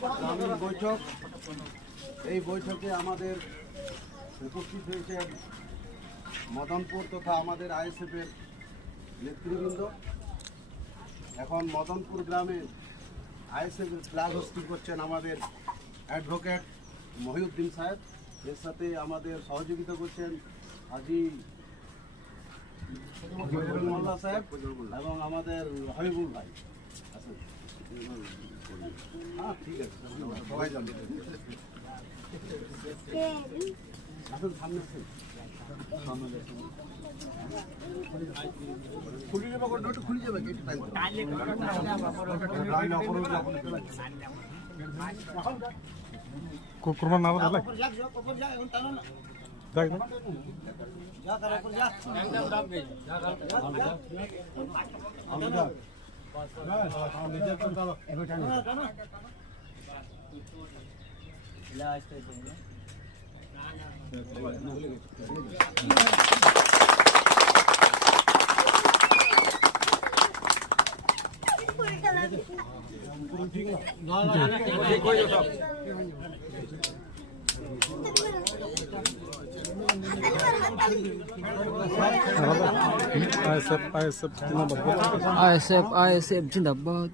গ্রামীণ বৈঠক। এই বৈঠকে আমাদের উপস্থিত হয়েছে মদনপুর তথা আমাদের আইএসএফের নেতৃবৃন্দ। এখন মদনপুর গ্রামে আইএসএফের ফ্ল্যাগ হোস্টিং করছেন আমাদের অ্যাডভোকেট মহিউদ্দিন সাহেব। এর সাথে আমাদের সহযোগিতা করছেন হাজি মোল্লা সাহেব এবং আমাদের হাবিবুল ভাই। হ্যাঁ, ঠিক আছে, সবাই জানবে। আসুন সামনে আসুন। খুলে যাবে, একটু খুলে যাবে, একটু টাইম কুকুরমার নাম তাহলে দেখ ISF जिंदाबाद।